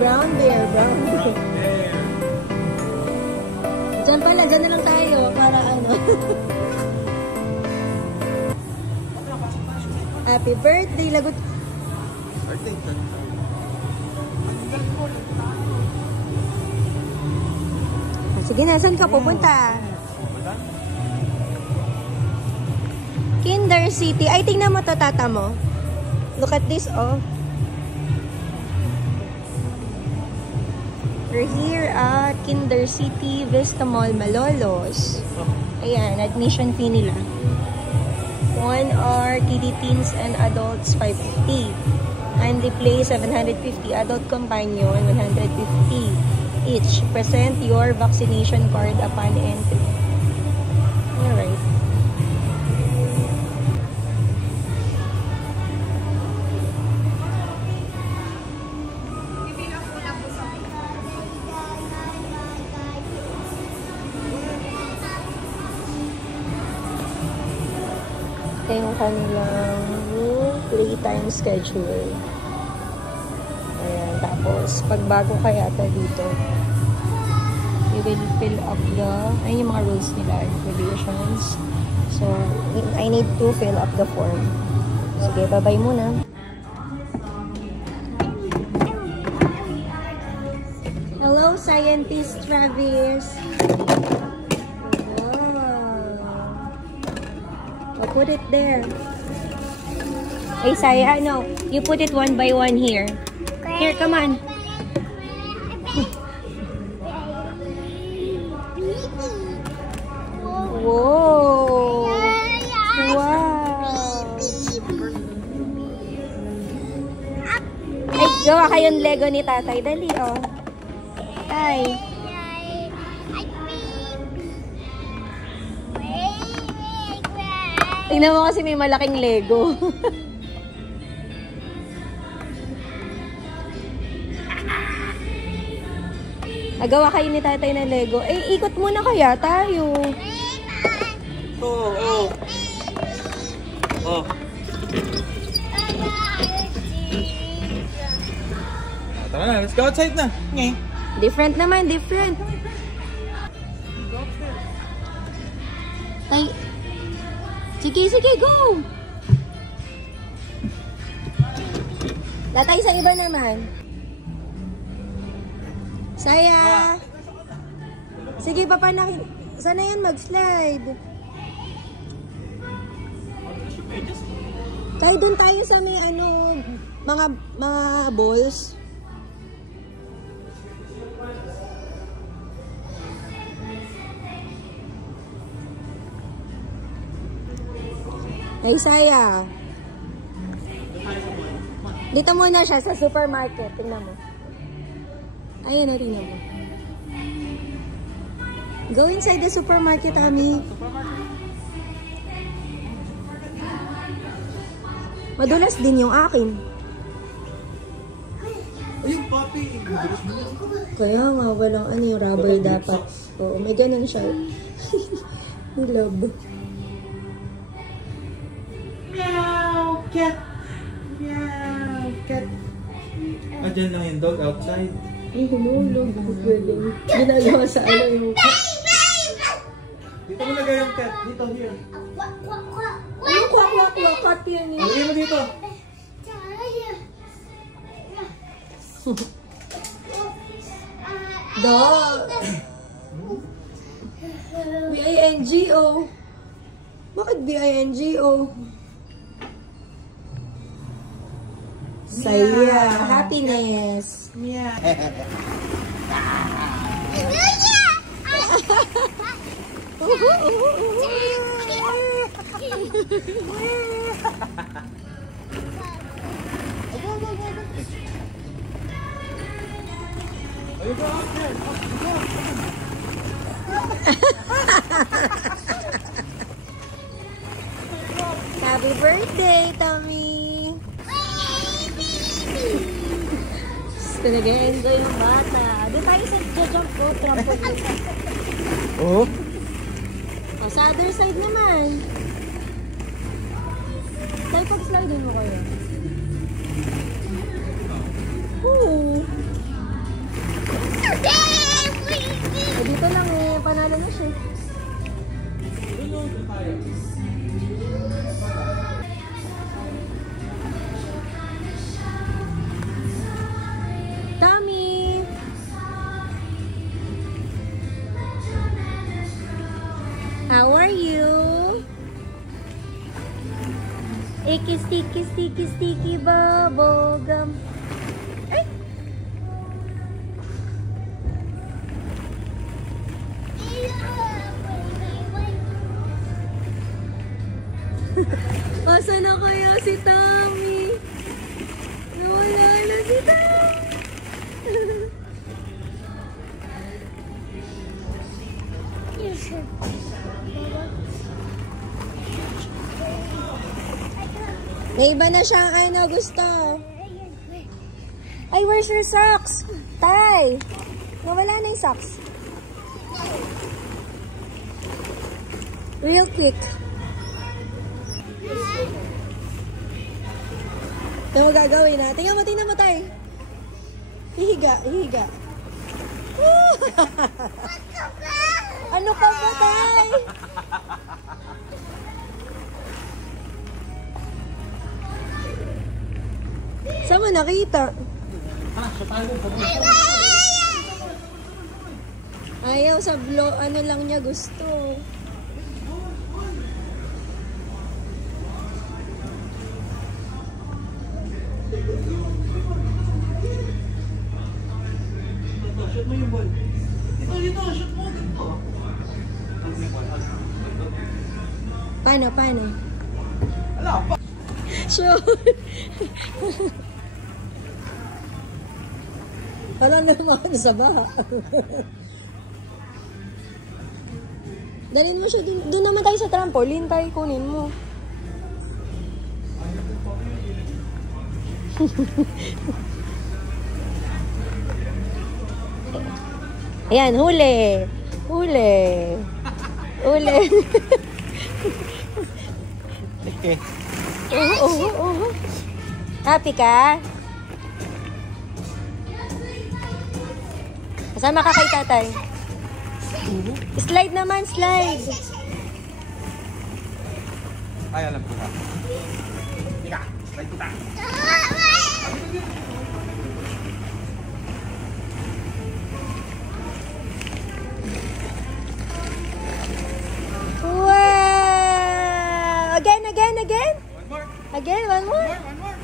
Brown bear. Diyan pala, dyan na lang tayo para ano. Happy birthday, lagot. Birthday. Sige na, saan ka pupunta? Kinder City. Ay, tingnan mo to, tata mo. Look at this, oh. We're here at Kinder City, Vista Mall, Malolos. Ayan, admission fee nila. 1 hour, kiddie teens and adults, 550. Family play, 750. Adult companion, 150 each. Present your vaccination card upon entry. Alright. Ito yung kanilang playtime schedule. Ayan, tapos pag bago ka yata dito, you will fill up ayun yung mga rules nila, regulations. So, I need to fill up the form. Sige, bye-bye muna. Hello, Scientist Travis. I'll put it there. Hey, Saya, no. You put it one by one here. Here, come on. Whoa. Wow. Ay, gawa kayong Lego ni tatay. Dali, oh. Tay. Tingnan mo kasi may malaking Lego. Agawa kayo ni tatay ng Lego. Eh, ikot muna kaya tayo. Oh. Tara na, let's go outside na. Okay. Different naman, different. Tay. Sige, go! Latay sa iba naman. Saya! Sige, papanakin. Sana yan mag-slide. Kaya doon tayo sa may mga balls. Ay, Saya. Dito muna siya sa supermarket. Tingnan mo. Ayan na, tingnan mo. Go inside the supermarket, Ami. Madulas din yung akin. Ayun, papi. Kaya nga, walang yung rubber dapat. Oo, may ganun siya. Love. Meow, cat. Meow, cat. Diyan lang yung dog outside. Ay, humulog. Ginagawa sa yung... Dito mo lagay yung cat. Dito, here. Ano kwak-kwak-kwak? Cat yan eh. Lagay mo dito. Dog. B-I-N-G-O. Bakit B-I-N-G-O? Saya. Happiness. Yeah. Happy birthday, Tommy! Talaga enjoy yung bata. Doon tayo sa jump rope, trampoline. Oh? Sa other side naman. Tayo pag-slide mo kayo. Oo. Dito lang eh, panalo na siya. Tommy! How are you? Icky, sticky, sticky, sticky, bubble gum. Ay! Asa na kaya si Tommy? Nawala na si Tommy. May iba na siyang ano gusto. Ay, where's your socks? Tay! Nawala na yung socks. Real quick. Ito mo gagawin na. Tingnan mo, tay. Hihiga. Ano ka ba, tay? Saan mo nakita? Ayaw sa vlog, ano lang niya gusto. Shoot mo yung ball. Dito, shoot mo dito. Paano? Ala, pa. Shoot! Alam naman sa baha. Dalhin mo siya doon naman tayo sa trampoline, tayo kunin mo. Ayan, huli. Happy ka? Kasama ka kay tatay. Slide naman, slide. Ay, alam ko na. Ika, slide kita. Wow! Again? One more. Again, one more? One more.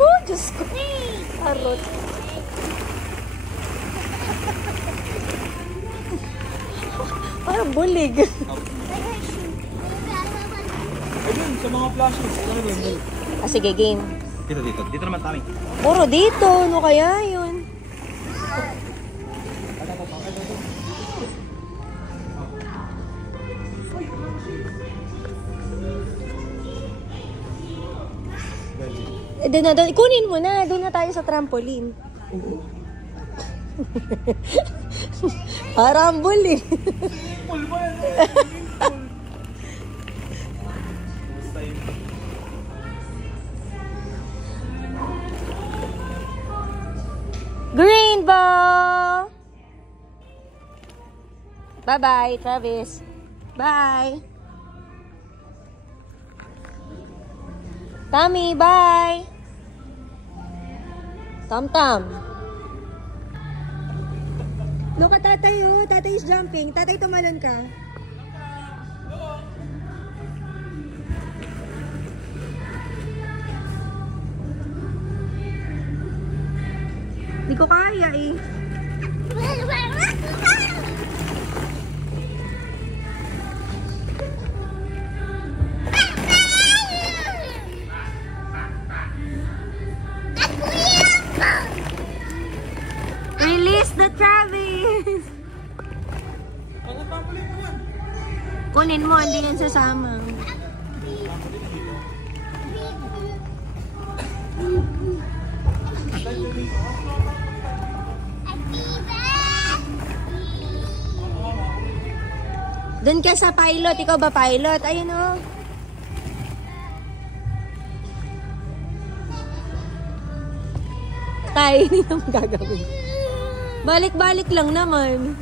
Oh, Diyos ko. Arot. Parang bulig. Ayun, sa mga flashes. Sige, game. Dito. Dito naman kami. Puro dito. Ano kaya yun? Doon. Kunin mo na. Doon na tayo sa trampoline. Parang bulig. Pull mo yan. Green ball! Bye-bye, Travis. Bye! Tommy, bye! Tom. Look at tatay, oh. Tatay is jumping. Tatay, tumalon ka. Hindi ko kaya eh. Release the Travis! Ano pa ulit mo? Kunin mo, hindi yan sasama. Doon ka sa pilot. Ikaw ba pilot? Ayun o. Tay. Tay, hindi naman gagawin. Balik-balik lang naman.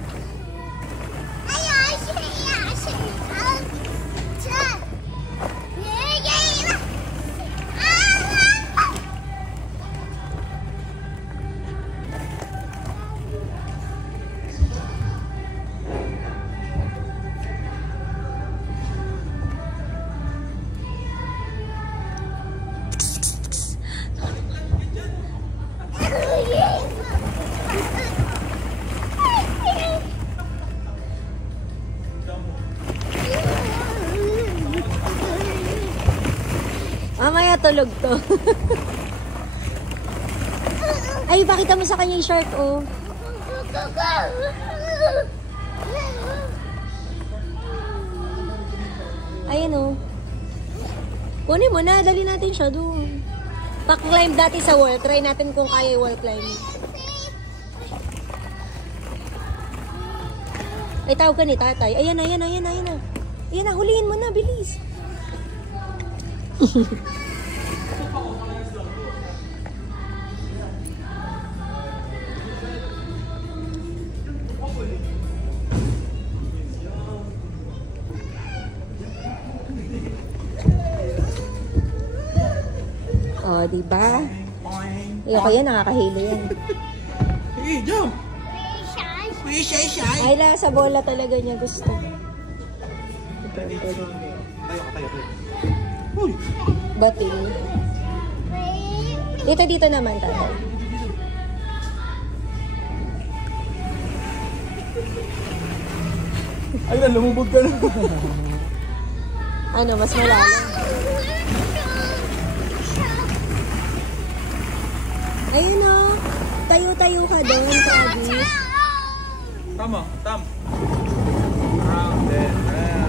Mamaya tulog to. Ay, pakita mo sa kanya yung shirt, oh. Ayan, oh. Kunin mo na, dali natin siya doon. Pa-climb dati sa wall. Try natin kung kaya yung wall climbing. Ay, tawag ka ni tatay. Ayan na, ayan na, ayan na, ayan na. Ayan na, huliin mo na, bilis. Oh, diba? Ayoko yan, nakakahilo yan. Hey, jump! Ay, lang sa bola talaga niya gusto. Tayo ka, tayo. Uy! Batil. Dito naman, tatay. Ay na, lumubog ka na. Ano, mas malalim. Ayun o. Tayo-tayo ka doon, Travis. Tama, tam. Round and round.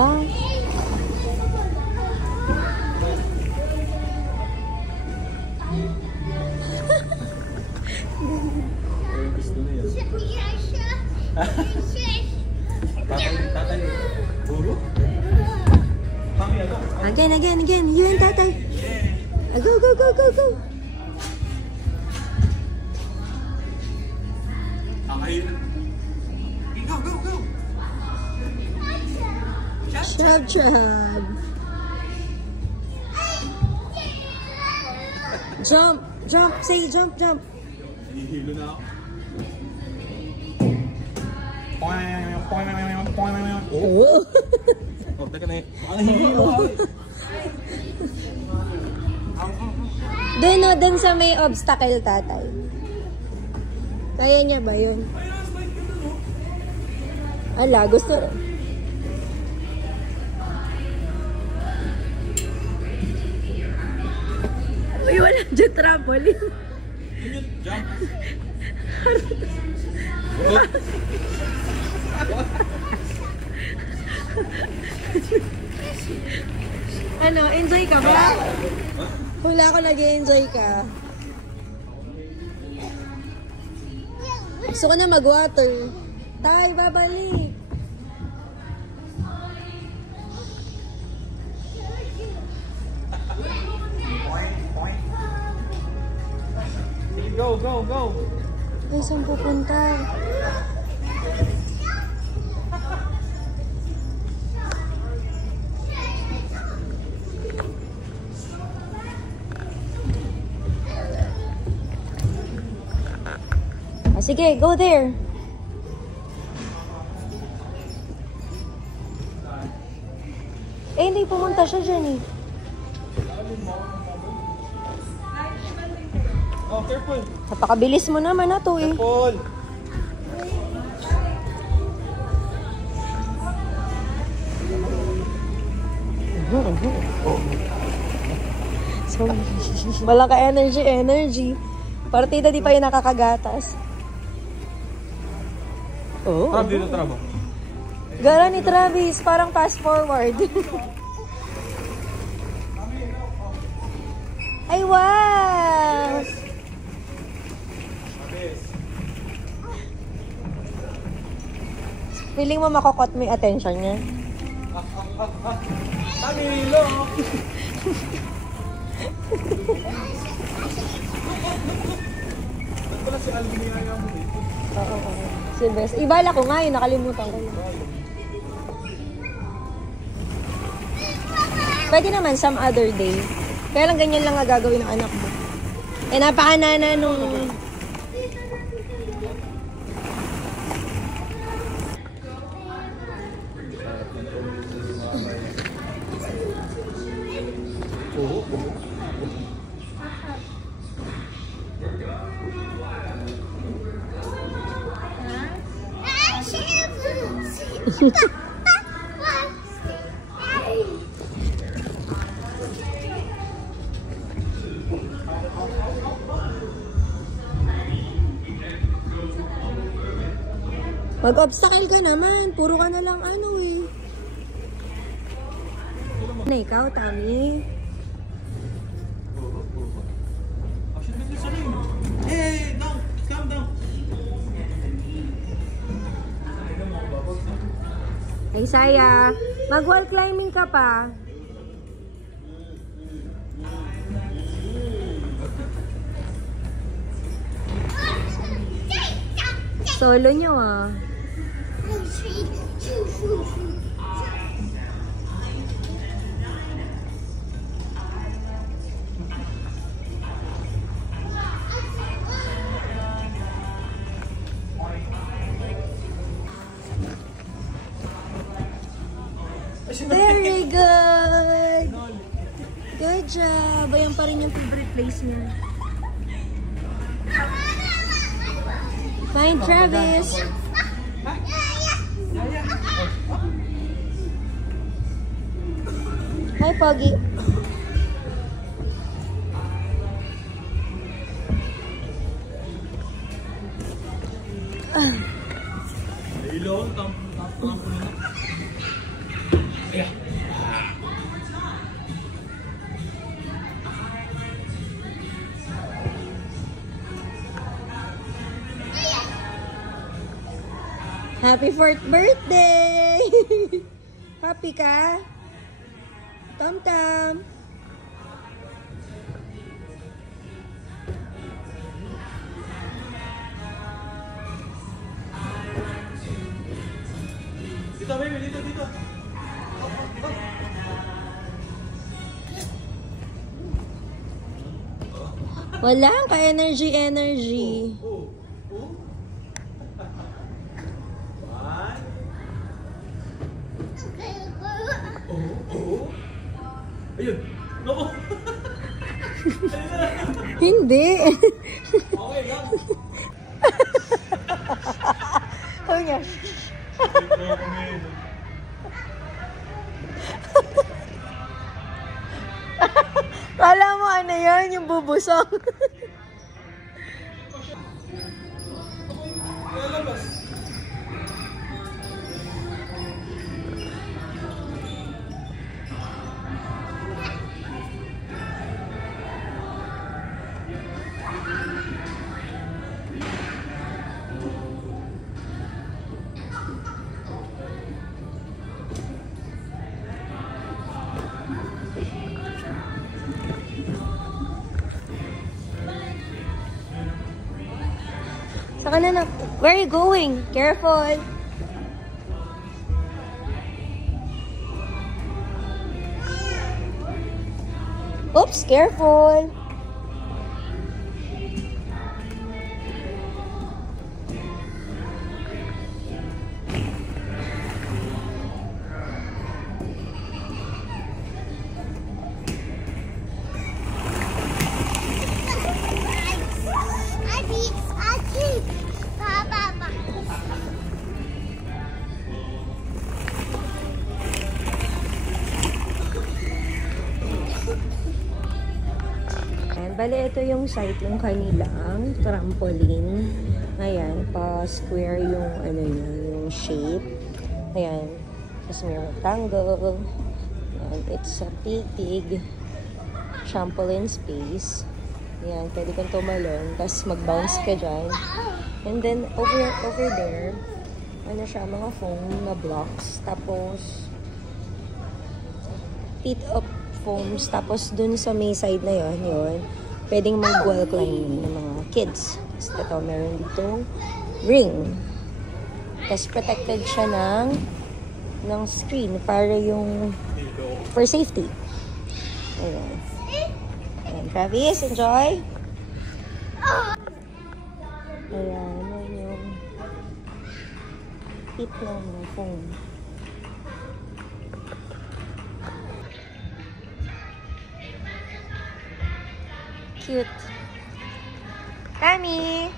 Ah. Tatay. Buro? Again. You and tatay. Go. Okay. Go. Chub. Jump. Say jump. Hihilo na ako. Oh. Oh, teka na. Ano hihilo ako? Doon sa may obstacle, tatay. Kaya niya ba yun? Ala, gusto. Uy, wala dyan trampoline. Jump. Ano, enjoy ka ba? Hula ko nag-enjoy ka. Gusto ko na mag-water. Tay, babalik. Go. Ay, saan pupunta? Sige, go there. Eh, hindi pumunta siya dyan eh. Oh, careful. Napakabilis mo naman na to eh. Careful. So, wala ka energy. Partida di pa yung nakakagatas. Oh. Trab dito, trab. Gara ni Travis, parang fast forward. Ay, wow! Feeling mo makakot mo yung attention niya? Camilo! Ba't pala si Alvin niyaya mo dito? Oo. Si Bes. Ibala ko nga yun, nakalimutan ko yun. Pwede naman some other day. Kaya lang ganyan lang nga gagawin ng anak mo. Eh, napakanana nung... Mag-obstacle ka naman. Puro ka na lang ano eh. Na ikaw, Tommy? Hey, down! Calm down! Ay, Saya. Mag-wall climbing ka pa. Solo nyo ah. Very good! Good job! Ayan pa rin yung favorite place niya. Fine, Travis! Hi, Poggy! Ilaw, tampo nila. Ayan. Happy 4th birthday! Happy ka? Tam-tam! Dito, baby, dito. Wala ka energy. Ayun. Naku. Hindi. Okay lang. Oh niya. Kala mo ano yan, yung bubusok. Lalabas. Saka na. Where are you going? Careful. Oops, careful. Bale, ito yung site ng kanilang trampoline. Ayan, pa-square yung ano niya, yung shape. Ayan, tapos may rectangle. Ayan, it's a big trampoline space. Ayan, pwede kang tumalon, tapos mag-bounce ka dyan. And then, over there, ano siya, mga foam na blocks. Tapos, teeth up foams. Tapos, dun sa may side na yun, pwedeng mag-wall climbing ng mga kids. Tapos, ito, meron ditong ring. Tapos, protected siya ng screen para yung for safety. Ayan. Ayan, Travis, enjoy! Ayan, yun yung tip lang ng phone. Cute. Kami!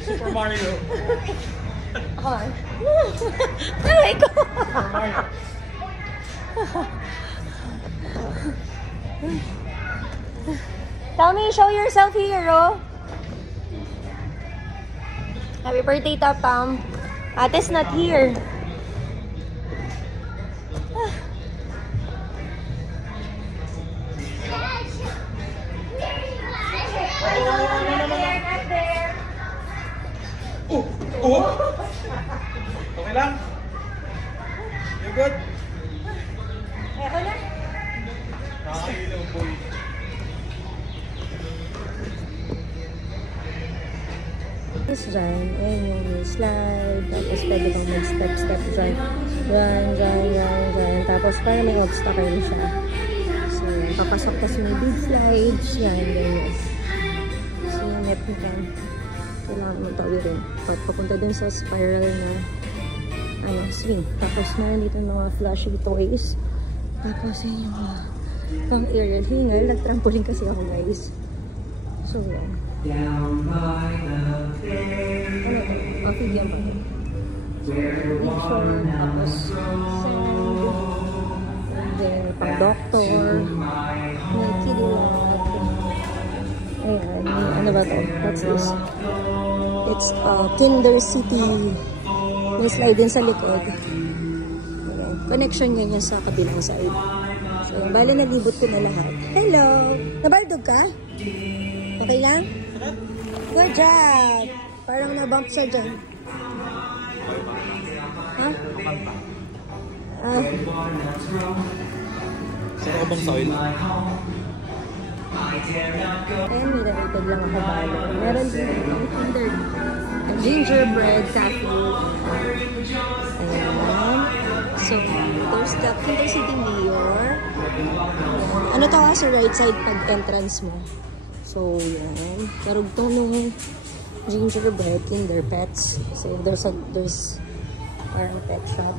Super Mario. Come on. Aray ko. Super Mario. Tell me, show yourself here, oh. Happy birthday, Tapam. Ate's not here. Okay lang? You good? Eto na. Nakakailaw, boy. This dyan, ayan yung slide, tapos pwede kang mag-step dyan. Dyan. Tapos parang may obstacle siya. So, papasok kasi may big slides, yan, ganyan. So, net mo kan. Kailangan mong tawirin. Papunta dun sa spiral na swing. Tapos meron dito mga flashy toys. Tapos yun yung pang aerial hingal. Nag-trampoline kasi ako, guys. So, yan. Ano to? Figure pa rin. Picture, tapos sand, and then pang doctor, may kiddie lot. Ayan, ano ba to? What's this? It's Kinder City. May slide din sa likod. Ayan. Connection ganyan sa kabilang side. So, bali nalibot ko na lahat. Hello! Nabaldog ka? Okay lang? Good job! Parang na-bump siya dyan. Ha? Saan ka bang soil? Ayan, may nalagdag lang ako balo. Meron din yung gingerbread cafe. Ayan. So, there's the Kinder City Mayor. Ayan. Ano to ha? Sa right side pag entrance mo. So, yan. Karugtong nung gingerbread, Kinder Pets. So, there's parang pet shop.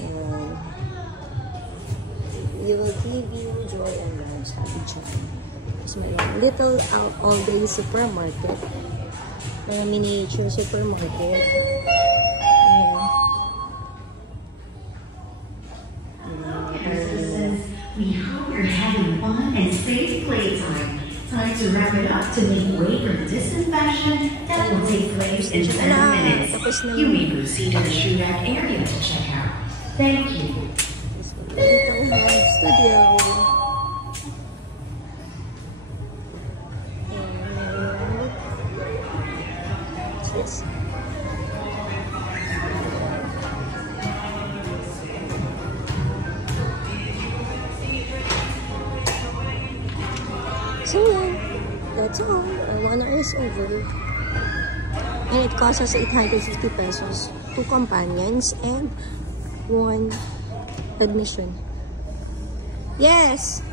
Ayan. You will give you joy and lives. Happy child. So, may little all-day supermarket. Mga miniature supermarket. Ayan. We hope you're having fun and safe playtime. Time to wrap it up to make way for disinfection that will take place in 7 minutes. You may proceed to the shoe rack area to check out. Thank you. Studio. Yes. So, that's all. Our 1 hour is over. And it costs us 850 pesos. 2 companions and 1 admission. Yes!